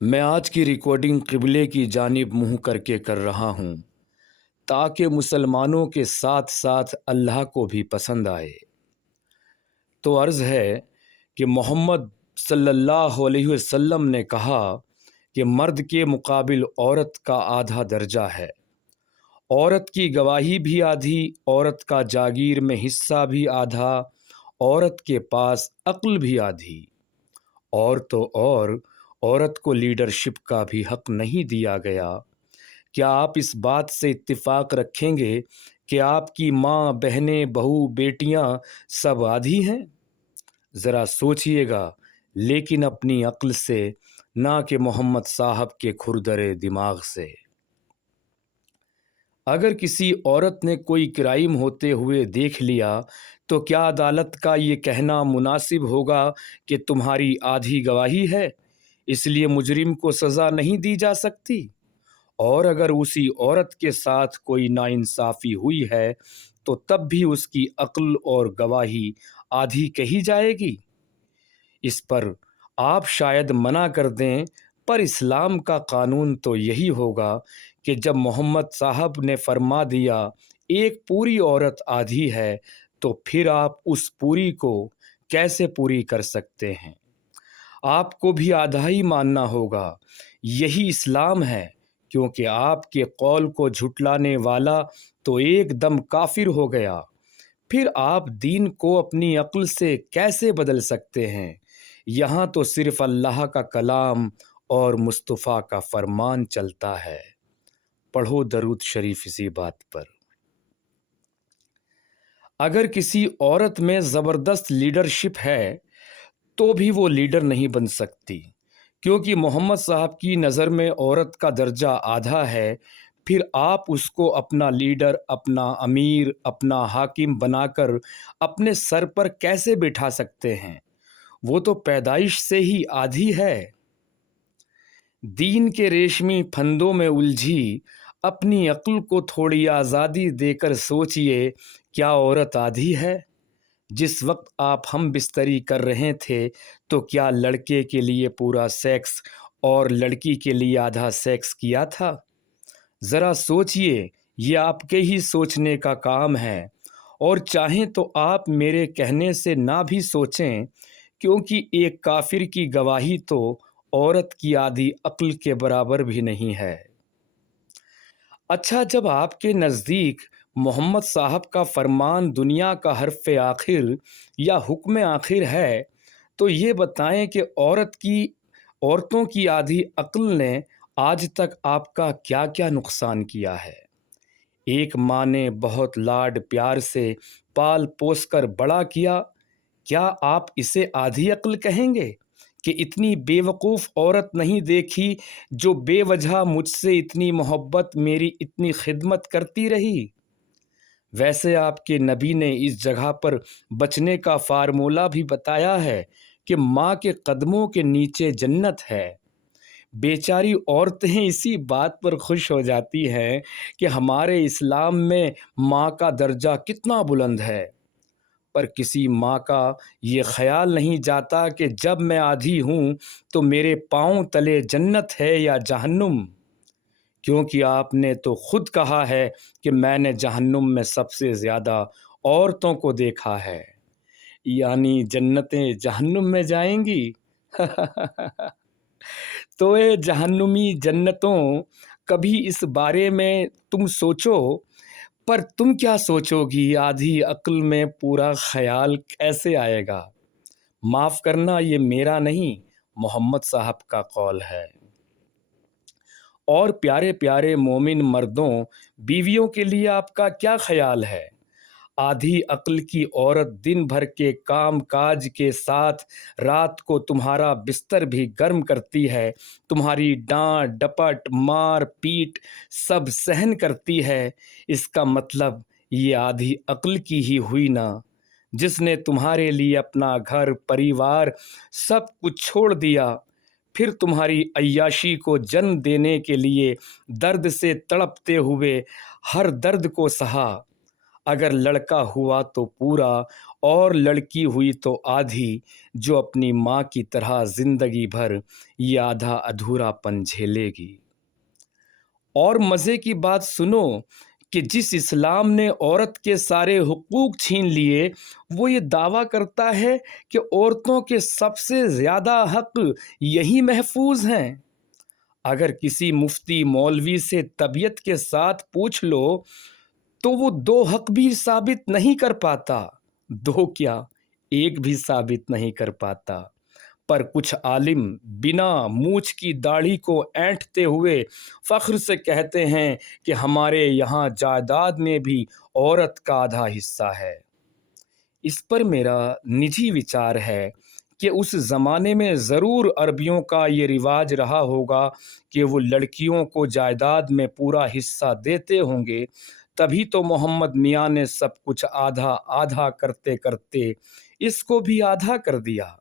میں آج کی ریکارڈنگ قبلے کی جانب منہ کر کے کر رہا ہوں تاکہ مسلمانوں کے ساتھ ساتھ اللہ کو بھی پسند آئے۔ تو عرض ہے کہ محمد صلی اللہ علیہ وسلم نے کہا کہ مرد کے مقابل عورت کا آدھا درجہ ہے، عورت کی گواہی بھی آدھی، عورت کا جاگیر میں حصہ بھی آدھا، عورت کے پاس عقل بھی آدھی، اور تو اور عورت کو لیڈرشپ کا بھی حق نہیں دیا گیا۔ کیا آپ اس بات سے اتفاق رکھیں گے کہ آپ کی ماں، بہنیں، بہو، بیٹیاں سب آدھی ہیں؟ ذرا سوچئے گا، لیکن اپنی عقل سے، نہ کہ محمد صاحب کے کھردرے دماغ سے۔ اگر کسی عورت نے کوئی کرائم ہوتے ہوئے دیکھ لیا تو کیا عدالت کا یہ کہنا مناسب ہوگا کہ تمہاری آدھی گواہی ہے، اس لیے مجرم کو سزا نہیں دی جا سکتی؟ اور اگر اسی عورت کے ساتھ کوئی ناانصافی ہوئی ہے تو تب بھی اس کی عقل اور گواہی آدھی کہی جائے گی؟ اس پر آپ شاید منع کر دیں، پر اسلام کا قانون تو یہی ہوگا کہ جب محمد صاحب نے فرما دیا ایک پوری عورت آدھی ہے تو پھر آپ اس پوری کو کیسے پوری کر سکتے ہیں؟ آپ کو بھی آدھا ہی ماننا ہوگا۔ یہی اسلام ہے، کیونکہ آپ کے قول کو جھٹلانے والا تو ایک دم کافر ہو گیا۔ پھر آپ دین کو اپنی عقل سے کیسے بدل سکتے ہیں؟ یہاں تو صرف اللہ کا کلام اور مصطفیٰ کا فرمان چلتا ہے۔ پڑھو درود شریف اسی بات پر۔ اگر کسی عورت میں زبردست لیڈرشپ ہے تو بھی وہ لیڈر نہیں بن سکتی، کیونکہ محمد صاحب کی نظر میں عورت کا درجہ آدھا ہے۔ پھر آپ اس کو اپنا لیڈر، اپنا امیر، اپنا حاکم بنا کر اپنے سر پر کیسے بٹھا سکتے ہیں؟ وہ تو پیدائش سے ہی آدھی ہے۔ دین کے ریشمی پھندوں میں الجھی اپنی عقل کو تھوڑی آزادی دے کر سوچئے، کیا عورت آدھی ہے؟ جس وقت آپ ہم بستری کر رہے تھے تو کیا لڑکے کے لیے پورا سیکس اور لڑکی کے لیے آدھا سیکس کیا تھا؟ ذرا سوچئے، یہ آپ کے ہی سوچنے کا کام ہے، اور چاہیں تو آپ میرے کہنے سے نہ بھی سوچیں، کیونکہ ایک کافر کی گواہی تو عورت کی آدھی عقل کے برابر بھی نہیں ہے۔ اچھا، جب آپ کے نزدیک محمد صاحب کا فرمان دنیا کا حرف آخر یا حکم آخر ہے تو یہ بتائیں کہ عورتوں کی آدھی عقل نے آج تک آپ کا کیا کیا نقصان کیا ہے؟ ایک ماں نے بہت لاڈ پیار سے پال پوس کر بڑا کیا آپ اسے آدھی عقل کہیں گے کہ اتنی بے وقوف عورت نہیں دیکھی جو بے وجہ مجھ سے اتنی محبت، میری اتنی خدمت کرتی رہی؟ ویسے آپ کے نبی نے اس جگہ پر بچنے کا فارمولہ بھی بتایا ہے کہ ماں کے قدموں کے نیچے جنت ہے۔ بیچاری عورتیں اسی بات پر خوش ہو جاتی ہیں کہ ہمارے اسلام میں ماں کا درجہ کتنا بلند ہے، پر کسی ماں کا یہ خیال نہیں جاتا کہ جب میں آدھی ہوں تو میرے پاؤں تلے جنت ہے یا جہنم، کیونکہ آپ نے تو خود کہا ہے کہ میں نے جہنم میں سب سے زیادہ عورتوں کو دیکھا ہے، یعنی جنتیں جہنم میں جائیں گی۔ تو اے جہنمی جنتوں، کبھی اس بارے میں تم سوچو، پر تم کیا سوچو گی؟ آدھی عقل میں پورا خیال کیسے آئے گا؟ معاف کرنا، یہ میرا نہیں، محمد صاحب کا قول ہے۔ اور پیارے پیارے مومن مردوں، بیویوں کے لیے آپ کا کیا خیال ہے؟ آدھی عقل کی عورت دن بھر کے کام کاج کے ساتھ رات کو تمہارا بستر بھی گرم کرتی ہے، تمہاری ڈانٹ ڈپٹ مار پیٹ سب سہن کرتی ہے۔ اس کا مطلب یہ آدھی عقل کی ہی ہوئی نا، جس نے تمہارے لیے اپنا گھر پریوار سب کچھ چھوڑ دیا، پھر تمہاری عیاشی کو جنم دینے کے لیے درد سے تڑپتے ہوئے ہر درد کو سہا۔ اگر لڑکا ہوا تو پورا اور لڑکی ہوئی تو آدھی، جو اپنی ماں کی طرح زندگی بھر یہ آدھا ادھورا پن جھیلے گی۔ اور مزے کی بات سنو کہ جس اسلام نے عورت کے سارے حقوق چھین لیے، وہ یہ دعویٰ کرتا ہے کہ عورتوں کے سب سے زیادہ حق یہی محفوظ ہیں۔ اگر کسی مفتی مولوی سے طبیعت کے ساتھ پوچھ لو تو وہ 2 حق بھی ثابت نہیں کر پاتا، 2 کیا، 1 بھی ثابت نہیں کر پاتا۔ پر کچھ عالم بنا مونچھ کی داڑھی کو اینٹھتے ہوئے فخر سے کہتے ہیں کہ ہمارے یہاں جائیداد میں بھی عورت کا آدھا حصہ ہے۔ اس پر میرا نجی وچار ہے کہ اس زمانے میں ضرور عربیوں کا یہ رواج رہا ہوگا کہ وہ لڑکیوں کو جائیداد میں پورا حصہ دیتے ہوں گے، تبھی تو محمد میاں نے سب کچھ آدھا آدھا کرتے کرتے اس کو بھی آدھا کر دیا۔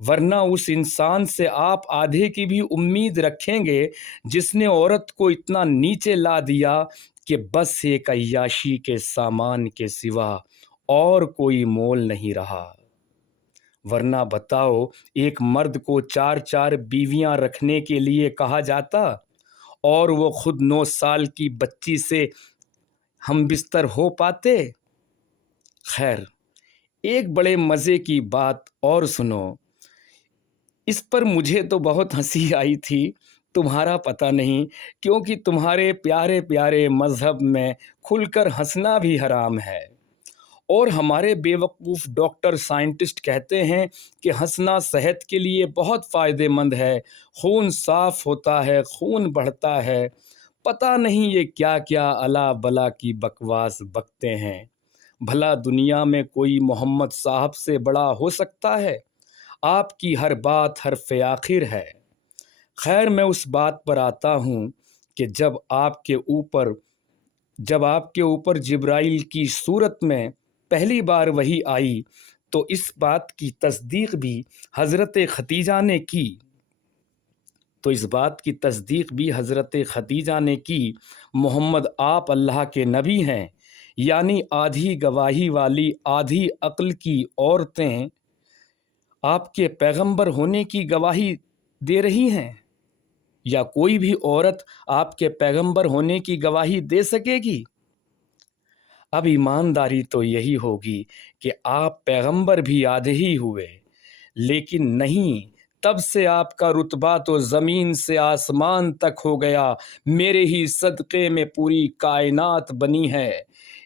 ورنہ اس انسان سے آپ آدھے کی بھی امید رکھیں گے جس نے عورت کو اتنا نیچے لا دیا کہ بس ایک عیاشی کے سامان کے سوا اور کوئی مول نہیں رہا۔ ورنہ بتاؤ، ایک مرد کو 4 بیویاں رکھنے کے لیے کہا جاتا اور وہ خود 9 سال کی بچی سے ہم بستر ہو پاتے؟ خیر، ایک بڑے مزے کی بات اور سنو، اس پر مجھے تو بہت ہنسی آئی تھی، تمہارا پتہ نہیں، کیونکہ تمہارے پیارے پیارے مذہب میں کھل کر ہنسنا بھی حرام ہے، اور ہمارے بے وقوف ڈاکٹر سائنٹسٹ کہتے ہیں کہ ہنسنا صحت کے لیے بہت فائدہ مند ہے، خون صاف ہوتا ہے، خون بڑھتا ہے۔ پتہ نہیں یہ کیا کیا الا بلا کی بکواس بکتے ہیں۔ بھلا دنیا میں کوئی محمد صاحب سے بڑا ہو سکتا ہے؟ آپ کی ہر بات حرف آخر ہے۔ خیر، میں اس بات پر آتا ہوں کہ جب آپ کے اوپر جبرائیل کی صورت میں پہلی بار وحی آئی تو اس بات کی تصدیق بھی حضرت ختیجہ نے کی، محمد آپ اللہ کے نبی ہیں، یعنی آدھی گواہی والی آدھی عقل کی عورتیں آپ کے پیغمبر ہونے کی گواہی دے رہی ہیں، یا کوئی بھی عورت آپ کے پیغمبر ہونے کی گواہی دے سکے گی؟ اب ایمانداری تو یہی ہوگی کہ آپ پیغمبر بھی آدھے ہی ہوئے، لیکن نہیں، تب سے آپ کا رتبہ تو زمین سے آسمان تک ہو گیا، میرے ہی صدقے میں پوری کائنات بنی ہے،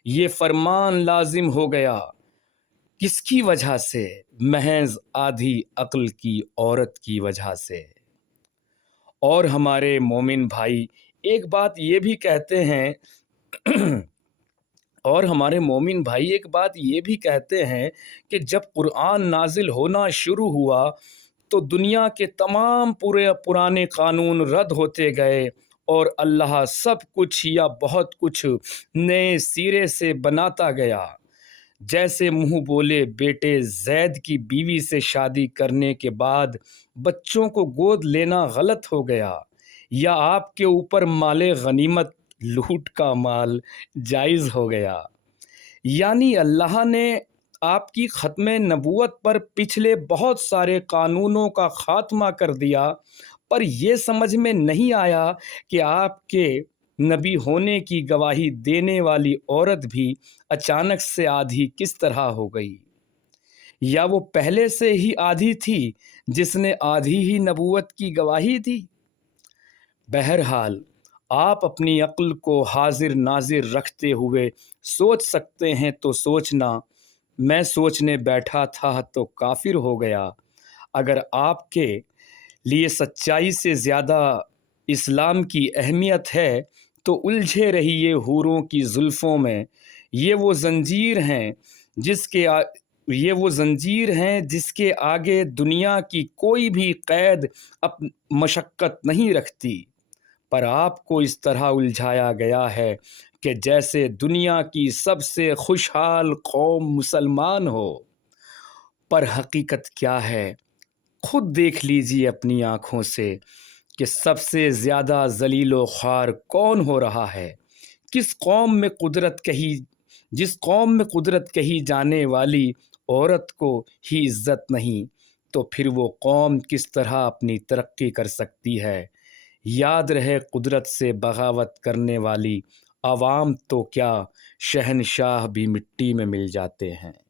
یہ فرمان لازم ہو گیا۔ کس کی وجہ سے؟ محض آدھی عقل کی عورت کی وجہ سے۔ اور ہمارے مومن بھائی ایک بات یہ بھی کہتے ہیں کہ جب قرآن نازل ہونا شروع ہوا تو دنیا کے تمام پرانے قانون رد ہوتے گئے اور اللہ سب کچھ یا بہت کچھ نئے سرے سے بناتا گیا۔ جیسے منہ بولے بیٹے زید کی بیوی سے شادی کرنے کے بعد بچوں کو گود لینا غلط ہو گیا، یا آپ کے اوپر مال غنیمت لوٹ کا مال جائز ہو گیا، یعنی اللہ نے آپ کی ختم نبوت پر پچھلے بہت سارے قانونوں کا خاتمہ کر دیا، پر یہ سمجھ میں نہیں آیا کہ آپ کے نبی ہونے کی گواہی دینے والی عورت بھی اچانک سے آدھی کس طرح ہو گئی؟ یا وہ پہلے سے ہی آدھی تھی جس نے آدھی ہی نبوت کی گواہی دی؟ بہرحال آپ اپنی عقل کو حاضر ناظر رکھتے ہوئے سوچ سکتے ہیں تو سوچنا، میں سوچنے بیٹھا تھا تو کافر ہو گیا۔ اگر آپ کے لیے سچائی سے زیادہ اسلام کی اہمیت ہے تو الجھے رہیے حوروں کی زلفوں میں، یہ وہ زنجیر ہیں جس کے آگے دنیا کی کوئی بھی قید مشقت نہیں رکھتی، پر آپ کو اس طرح الجھایا گیا ہے کہ جیسے دنیا کی سب سے خوشحال قوم مسلمان ہو۔ پر حقیقت کیا ہے؟ خود دیکھ لیجیے اپنی آنکھوں سے کہ سب سے زیادہ ذلیل و خوار کون ہو رہا ہے، کس قوم میں قدرت کہی جس قوم میں قدرت کہی جانے والی عورت کو ہی عزت نہیں، تو پھر وہ قوم کس طرح اپنی ترقی کر سکتی ہے؟ یاد رہے قدرت سے بغاوت کرنے والی عوام تو کیا، شہنشاہ بھی مٹی میں مل جاتے ہیں۔